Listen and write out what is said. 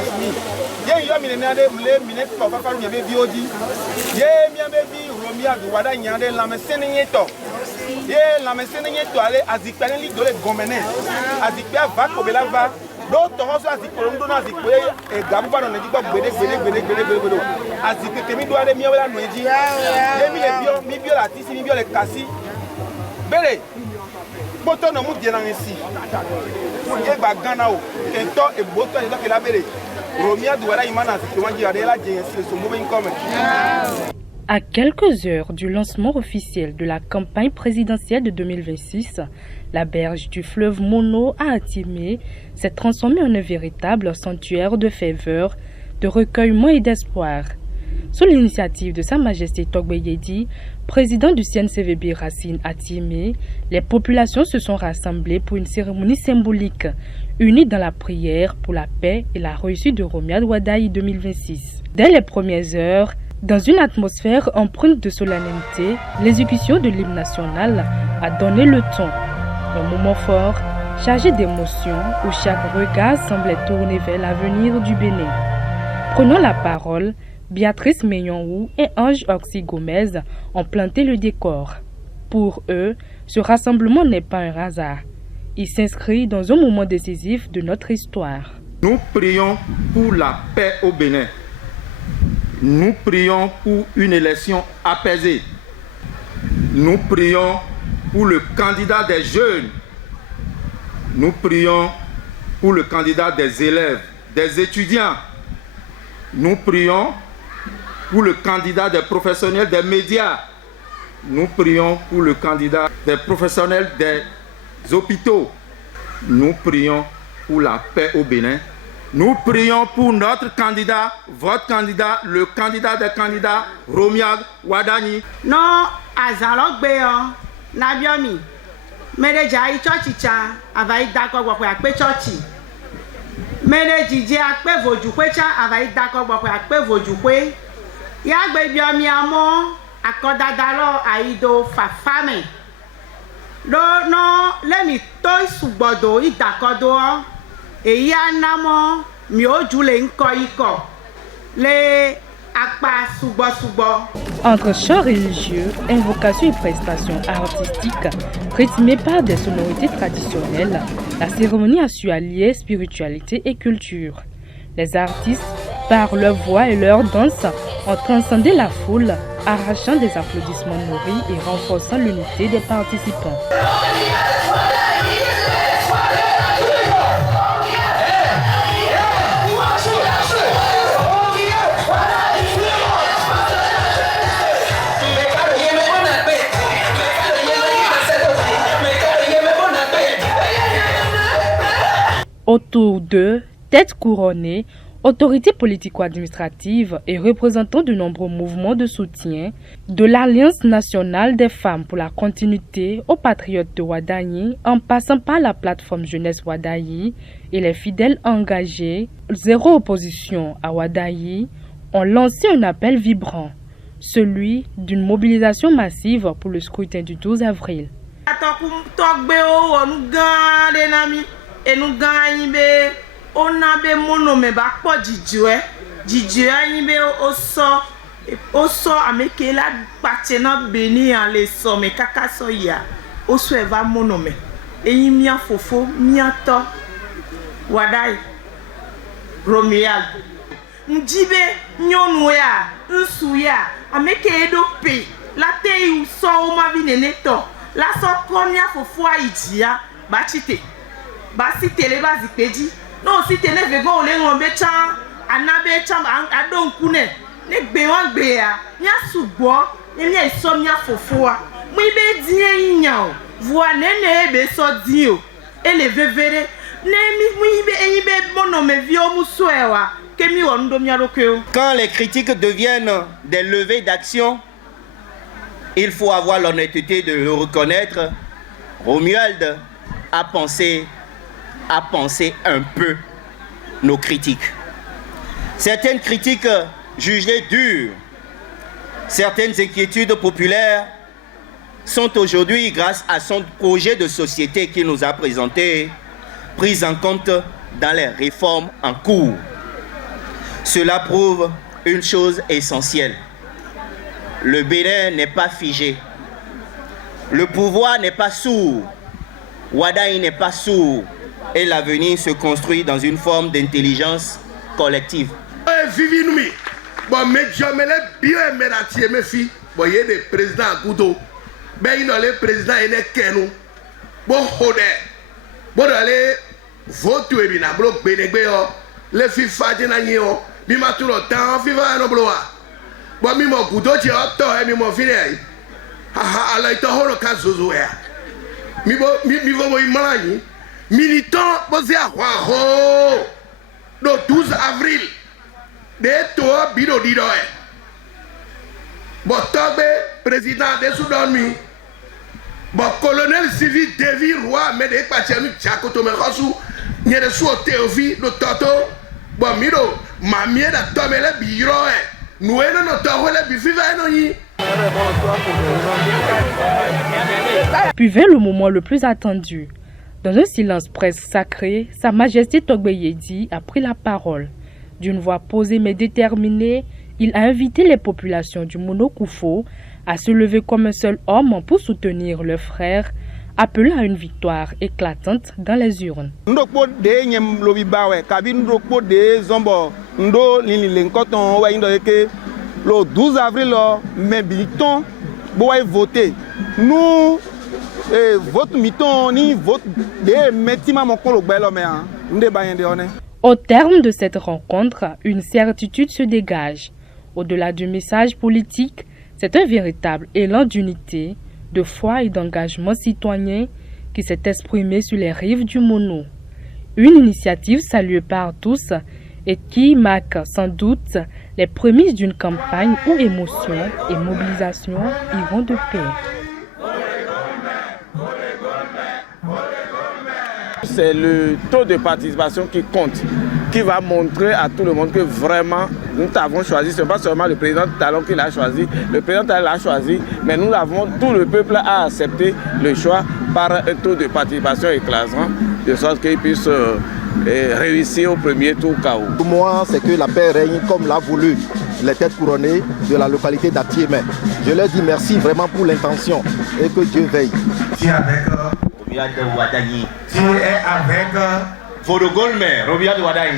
Kasmi. Ye yo minenade mle minet papa faru nyabe biodi. Ye miabe bi Romia du wada nyande la mesene yeto. Ye la mesene yeto ale azikpane li dole gomene. Azikpia va kobela va. Do tohoso azikpolomdo na azikpe e gabuba no nedikba gbede. Azikpe kemi do ale miawela no eji. Ye mi le bio mi bio la tisi mi bio le kasi. Bele. Boto no mu diena nsi. Ye ba Ghana o. Kento e boto e do ke la bele. À quelques heures du lancement officiel de la campagne présidentielle de 2026, la berge du fleuve Mono à Atimé s'est transformée en un véritable sanctuaire de ferveur, de recueillement et d'espoir. Sous l'initiative de Sa Majesté Togbe Yedi, président du CNCVB Racine Atimé, les populations se sont rassemblées pour une cérémonie symbolique, unis dans la prière pour la paix et la réussite de Romiad Wadayi 2026. Dès les premières heures, dans une atmosphère empreinte de solennité, l'exécution de l'hymne national a donné le ton. Un moment fort, chargé d'émotion, où chaque regard semblait tourné vers l'avenir du Bénin. Prenant la parole, Béatrice Menyonwu et Ange Oxy Gomez ont planté le décor. Pour eux, ce rassemblement n'est pas un hasard. Il s'inscrit dans un moment décisif de notre histoire. Nous prions pour la paix au Bénin. Nous prions pour une élection apaisée. Nous prions pour le candidat des jeunes. Nous prions pour le candidat des élèves, des étudiants. Nous prions pour le candidat des professionnels des médias. Nous prions pour le candidat des professionnels des hôpitaux. Nous prions pour la paix au Bénin. Nous prions pour notre candidat, votre candidat, le candidat des candidats, Romiad Wadani. Non, Azalogbeon, Nabiomi, Mereja Ichochicha, Avaï Dakogwakwe Akpe Chochi. Merejiji Akpe Vojukwecha, Avaï Dakogwakwe Akpe Vojukwe. Yagbe Biomi Amo, Akodadalo Aido Fafame. No, let me toy subodo idakodo eyi anamo mi ojule nko iko le akpa subo. Entre chants religieux, invocations et prestations artistiques rythmées par des sonorités traditionnelles, la cérémonie a su allier spiritualité et culture. Les artistes, par leur voix et leur danse, ont transcendé la foule, arrachant des applaudissements nourris et renforçant l'unité des participants. Autour d'eux, têtes couronnées, autorités politico-administratives et représentants de nombreux mouvements de soutien, de l'Alliance nationale des femmes pour la continuité aux patriotes de Wadayi, en passant par la plateforme Jeunesse Wadayi et les fidèles engagés, zéro opposition à Wadayi, ont lancé un appel vibrant, celui d'une mobilisation massive pour le scrutin du 12 avril. On a be mono me ba po jijue anyi be oso ameke la patena beni an le so me kaka so ya oso eva mono me eyi mia fofo mia to Wadai Romiad njibe nyonu ya nsu ya ameke edo pe la te u so o ma bi nene to la so konya fofo aijia ba chite ba sitele ba zikpeji. Non, si tu es venu au Léon Béchan, Anabe Cham, Adon Kune, ne Béwan Béa, Nia Soubois, Nia Somnia Fofoa, Mouibe Dien, voix Nene Beso Dio, et les Vevere, Nemi Mouibe Enibe Monome Vio Moussoewa, Kemi Wandomia Lokeo. Quand les critiques deviennent des levées d'action, il faut avoir l'honnêteté de le reconnaître. Romuald a pensé un peu nos critiques. Certaines critiques jugées dures, certaines inquiétudes populaires sont aujourd'hui, grâce à son projet de société qu'il nous a présenté, prises en compte dans les réformes en cours. Cela prouve une chose essentielle. Le Bénin n'est pas figé. Le pouvoir n'est pas sourd. Wadaï n'est pas sourd. Et l'avenir se construit dans une forme d'intelligence collective. Le 12 avril, président de Soudan, colonel civil David Roy, mais des patients, Tchakotomerosu, Nye de Théophile, le Toto, Miro, Mamie, la Tomele, Biro, nous avons notre Bifiva. Puis vint le moment le plus attendu. Dans un silence presque sacré, Sa Majesté Togbe Yedi a pris la parole. D'une voix posée mais déterminée, il a invité les populations du Mono-Koufo à se lever comme un seul homme pour soutenir leurs frères, appelant à une victoire éclatante dans les urnes. Le 12 avril, mes militants vont voter. Nous, vote militant, ni vote de métima mon colo belomea. Au terme de cette rencontre, une certitude se dégage. Au-delà du message politique, c'est un véritable élan d'unité, de foi et d'engagement citoyen qui s'est exprimé sur les rives du Mono. Une initiative saluée par tous et qui marque sans doute les prémices d'une campagne où émotion et mobilisation iront de pair. C'est le taux de participation qui compte, qui va montrer à tout le monde que vraiment nous avons choisi. Ce n'est pas seulement le président Talon qui l'a choisi, le président Talon l'a choisi, mais nous avons, tout le peuple a accepté le choix par un taux de participation écrasant, de sorte qu'il puisse réussir au premier tour KO. Pour moi, c'est que la paix règne comme l'a voulu les têtes couronnées de la localité d'Atiémé. Je leur dis merci vraiment pour l'intention et que Dieu veille. Tu es avec Tu es avec Vodogolme, Robia de Wadaï.